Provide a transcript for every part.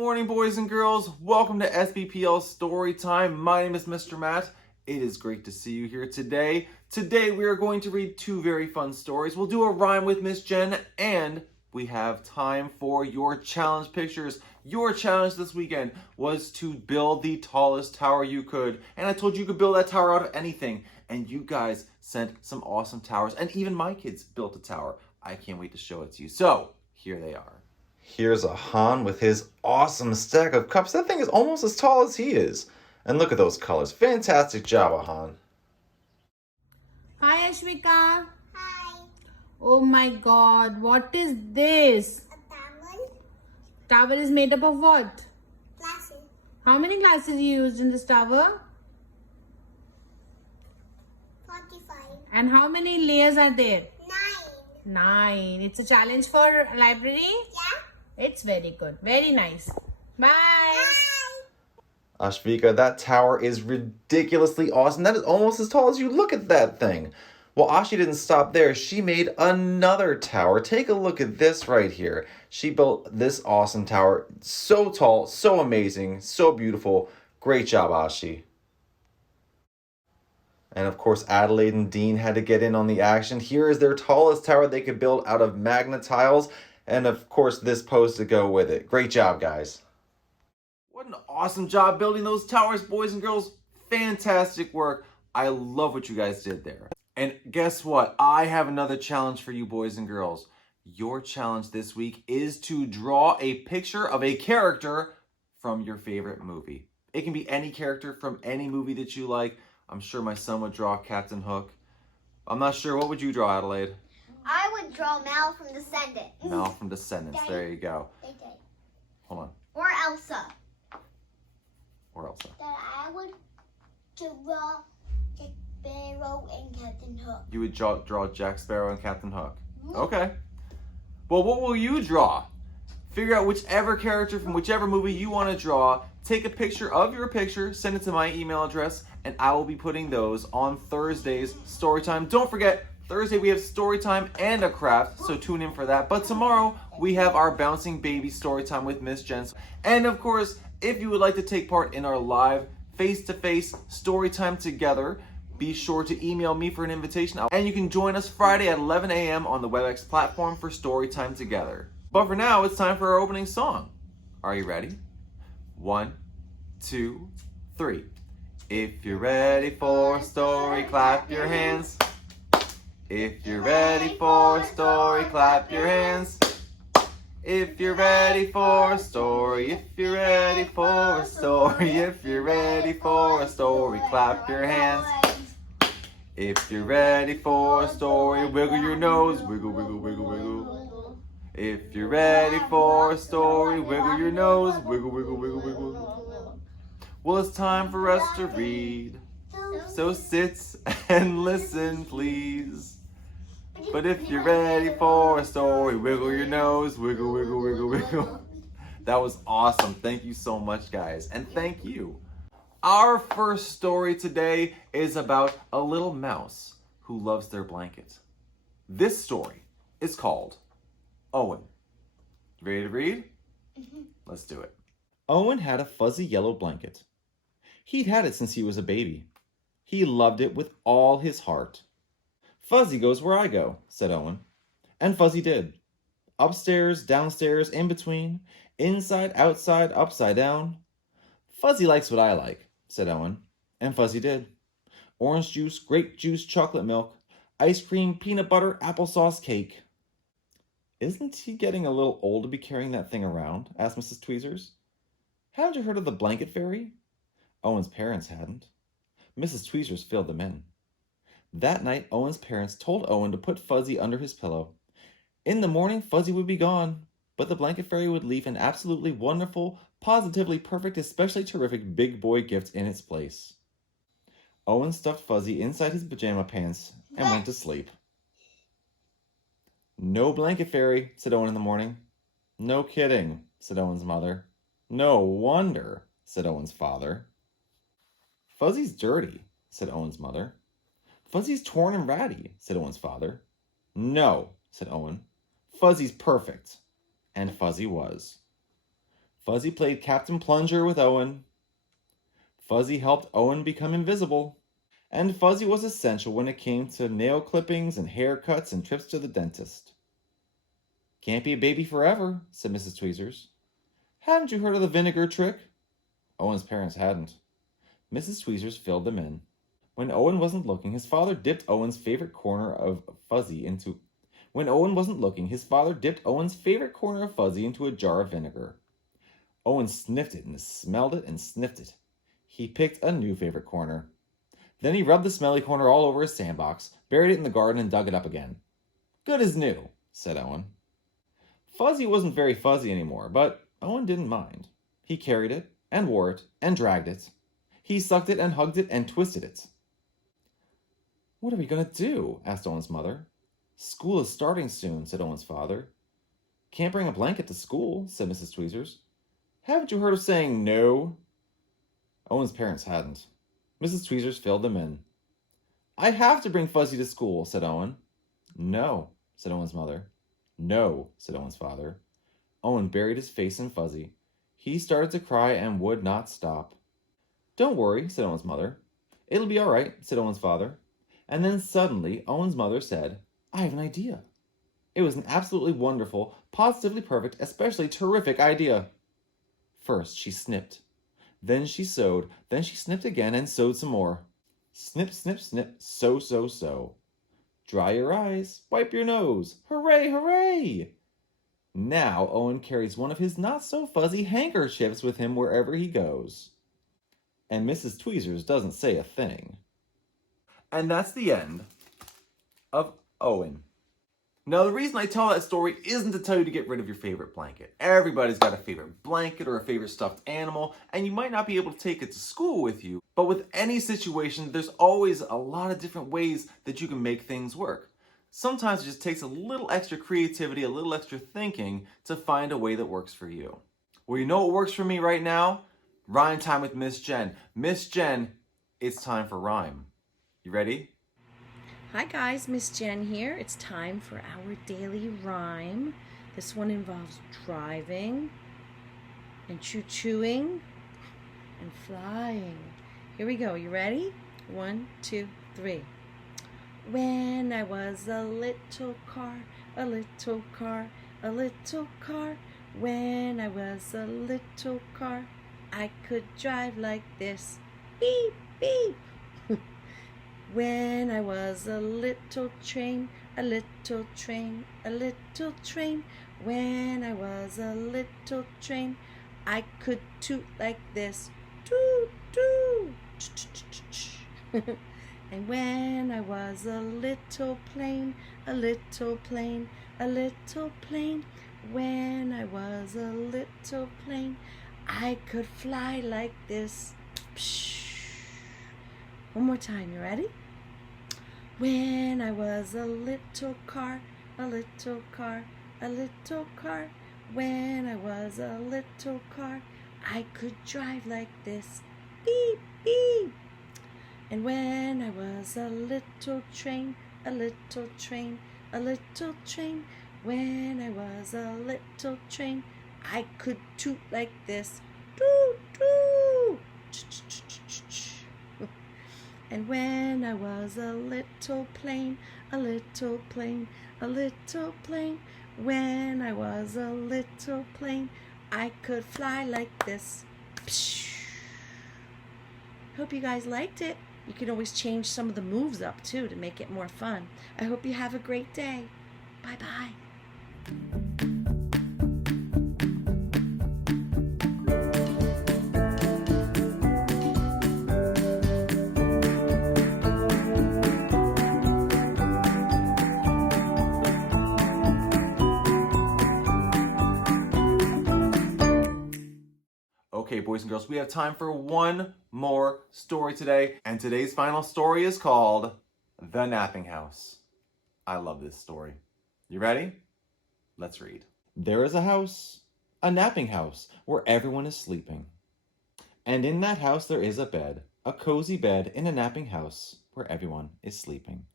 morning, boys and girls. Welcome to SBPL Storytime. My name is Mr. Matt. It is great to see you here today. Today we are going to read two very fun stories. We'll do a rhyme with Miss Jen, and we have time for your challenge pictures. Your challenge this weekend was to build the tallest tower you could. And I told you could build that tower out of anything. And you guys sent some awesome towers. And even my kids built a tower. I can't wait to show it to you. So, here they are. Here's a Han with his awesome stack of cups. That thing is almost as tall as he is. And look at those colors. Fantastic job, Han. Hi, Ashvika. Hi. Oh my God, what is this? A towel. Tower is made up of what? Glasses. How many glasses you used in this tower? 45. And how many layers are there? 9. 9. It's a challenge for library? Yeah. It's very good. Very nice. Bye. Bye. Ashvika, that tower is ridiculously awesome. That is almost as tall as you. Look at that thing. Well, Ashi didn't stop there. She made another tower. Take a look at this right here. She built this awesome tower. So tall, so amazing, so beautiful. Great job, Ashi. And of course, Adelaide and Dean had to get in on the action. Here is their tallest tower they could build out of magnet tiles. And of course, this pose to go with it. Great job, guys. What an awesome job building those towers, boys and girls. Fantastic work. I love what you guys did there. And guess what? I have another challenge for you, boys and girls. Your challenge this week is to draw a picture of a character from your favorite movie. It can be any character from any movie that you like. I'm sure my son would draw Captain Hook. I'm not sure. What would you draw, Adelaide? I would draw Mal from Descendants. Mal from Descendants. There you go. Hold on. Or Elsa. Or Elsa. That I would draw Jack Sparrow and Captain Hook. You would draw Jack Sparrow and Captain Hook. Okay. Well, what will you draw? Figure out whichever character from whichever movie you want to draw. Take a picture of your picture, send it to my email address, and I will be putting those on Thursday's Storytime. Don't forget, Thursday we have Storytime and a craft, so tune in for that. But tomorrow we have our Bouncing Baby Storytime with Miss Jen. And of course, if you would like to take part in our live face-to-face Storytime together, be sure to email me for an invitation. And you can join us Friday at 11 a.m. on the WebEx platform for Storytime together. But for now, it's time for our opening song. Are you ready? 1, 2, 3. If you're ready for a story, clap your hands. If you're ready for a story, clap your hands. If you're ready for a story, if you're ready for a story, if you're ready for a story, clap your hands. If you're ready for a story, wiggle your nose, wiggle, wiggle, wiggle, wiggle. If you're ready for a story, wiggle your nose, wiggle, wiggle, wiggle, wiggle. Well, it's time for us to read, so sit and listen, please. But if you're ready for a story, wiggle your nose, wiggle, wiggle, wiggle, wiggle. That was awesome. Thank you so much, guys. And thank you. Our first story today is about a little mouse who loves their blanket. This story is called Owen. Ready to read? Let's do it. Owen had a fuzzy yellow blanket. He'd had it since he was a baby. He loved it with all his heart. Fuzzy goes where I go, said Owen. And Fuzzy did. Upstairs, downstairs, in between, inside, outside, upside down. Fuzzy likes what I like, said Owen. And Fuzzy did. Orange juice, grape juice, chocolate milk, ice cream, peanut butter, applesauce, cake. Isn't he getting a little old to be carrying that thing around? Asked Mrs. Tweezers. Haven't you heard of the blanket fairy? Owen's parents hadn't. Mrs. Tweezers filled them in. That night, Owen's parents told Owen to put Fuzzy under his pillow. In the morning, Fuzzy would be gone, but the blanket fairy would leave an absolutely wonderful, positively perfect, especially terrific big boy gift in its place. Owen stuffed Fuzzy inside his pajama pants and went to sleep. No blanket fairy, said Owen in the morning. No kidding, said Owen's mother. No wonder, said Owen's father. Fuzzy's dirty, said Owen's mother. Fuzzy's torn and ratty, said Owen's father. No, said Owen. Fuzzy's perfect. And Fuzzy was. Fuzzy played Captain Plunger with Owen. Fuzzy helped Owen become invisible. And Fuzzy was essential when it came to nail clippings and haircuts and trips to the dentist. Can't be a baby forever, said Mrs. Tweezers. Haven't you heard of the vinegar trick? Owen's parents hadn't. Mrs. Tweezers filled them in. When Owen wasn't looking, his father dipped Owen's favorite corner of Fuzzy into a jar of vinegar. Owen sniffed it and smelled it and sniffed it. He picked a new favorite corner. Then he rubbed the smelly corner all over his sandbox, buried it in the garden, and dug it up again. Good as new, said Owen. Fuzzy wasn't very fuzzy anymore, but Owen didn't mind. He carried it, and wore it, and dragged it. He sucked it and hugged it and twisted it. What are we going to do? Asked Owen's mother. School is starting soon, said Owen's father. Can't bring a blanket to school, said Mrs. Tweezers. Haven't you heard of saying no? Owen's parents hadn't. Mrs. Tweezers filled them in. I have to bring Fuzzy to school, said Owen. No, said Owen's mother. No, said Owen's father. Owen buried his face in Fuzzy. He started to cry and would not stop. Don't worry, said Owen's mother. It'll be all right, said Owen's father. And then suddenly, Owen's mother said, I have an idea. It was an absolutely wonderful, positively perfect, especially terrific idea. First, she snipped. Then she sewed. Then she snipped again and sewed some more. Snip, snip, snip, sew, sew, sew. Dry your eyes, wipe your nose. Hooray, hooray! Now Owen carries one of his not-so-fuzzy handkerchiefs with him wherever he goes. And Mrs. Tweezers doesn't say a thing. And that's the end of Owen. Now, the reason I tell that story isn't to tell you to get rid of your favorite blanket. Everybody's got a favorite blanket or a favorite stuffed animal, and you might not be able to take it to school with you. But with any situation, there's always a lot of different ways that you can make things work. Sometimes it just takes a little extra creativity, a little extra thinking to find a way that works for you. Well, you know what works for me right now? Rhyme time with Miss Jen. Miss Jen, it's time for rhyme. You ready? Hi guys, Miss Jen here. It's time for our daily rhyme. This one involves driving and choo-chooing and flying. Here we go. You ready? 1, 2, 3. When I was a little car, a little car, a little car. When I was a little car, I could drive like this. Beep, beep. When I was a little train, a little train, a little train. When I was a little train, I could toot like this. Toot, toot. And when I was a little plane, a little plane, a little plane. When I was a little plane, I could fly like this. One more time, you ready? When I was a little car, a little car, a little car. When I was a little car, I could drive like this. Beep, beep. And when I was a little train, a little train, a little train. When I was a little train, I could toot like this. Toot, toot. And when I was a little plane, a little plane, a little plane. When I was a little plane, I could fly like this. Hope you guys liked it. You can always change some of the moves up too to make it more fun. I hope you have a great day. Bye-bye. Okay, boys and girls, we have time for one more story today, and today's final story is called The Napping House. I love this story. You ready? Let's read. There is a house, a napping house, where everyone is sleeping. And in that house there is a bed, a cozy bed in a napping house where everyone is sleeping.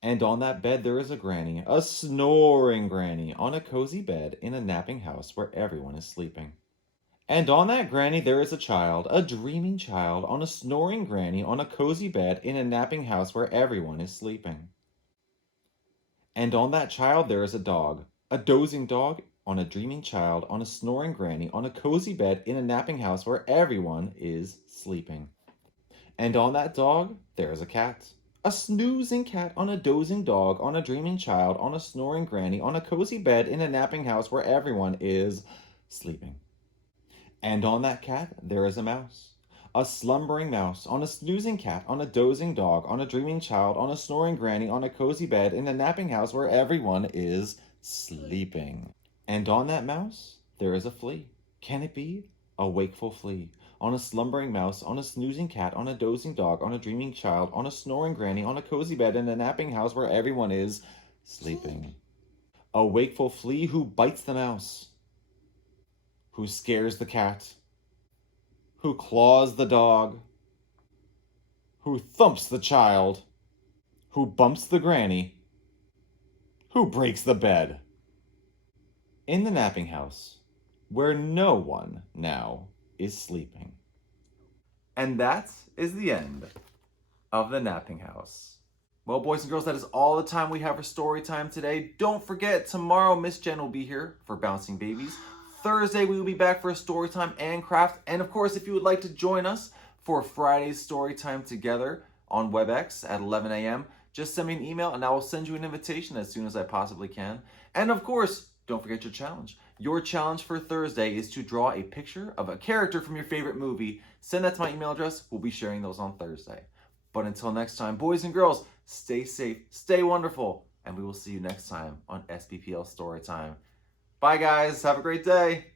And on that bed there is a granny, a snoring granny, on a cozy bed in a napping house where everyone is sleeping. And on that granny there is a child, a dreaming child, on a snoring granny, on a cozy bed, in a napping house where everyone is sleeping. And on that child there is a dozing dog, on a dreaming child, on a snoring granny, on a cozy bed, in a napping house where everyone is sleeping. And on that dog there is a snoozing cat, on a dozing dog, on a dreaming child, on a snoring granny, on a cozy bed, in a napping house where everyone is sleeping. And on that cat there is a slumbering mouse, on a snoozing cat, on a dozing dog, on a dreaming child, on a snoring granny, on a cozy bed, in a napping house where everyone is sleeping. And on that mouse there is a flea. Can it be? A wakeful flea. On a slumbering mouse, on a snoozing cat, on a dozing dog, on a dreaming child, on a snoring granny, on a cozy bed, in a napping house where everyone is sleeping. A wakeful flea who bites the mouse, who scares the cat, who claws the dog, who thumps the child, who bumps the granny, who breaks the bed. In the napping house, where no one now is sleeping. And that is the end of the napping house. Well, boys and girls, that is all the time we have for story time today. Don't forget, tomorrow Miss Jen will be here for Bouncing Babies. Thursday, we will be back for a story time and craft. And of course, if you would like to join us for Friday's story time together on WebEx at 11 a.m., just send me an email and I will send you an invitation as soon as I possibly can. And of course, don't forget your challenge. Your challenge for Thursday is to draw a picture of a character from your favorite movie. Send that to my email address. We'll be sharing those on Thursday. But until next time, boys and girls, stay safe, stay wonderful, and we will see you next time on SBPL Storytime. Bye, guys. Have a great day.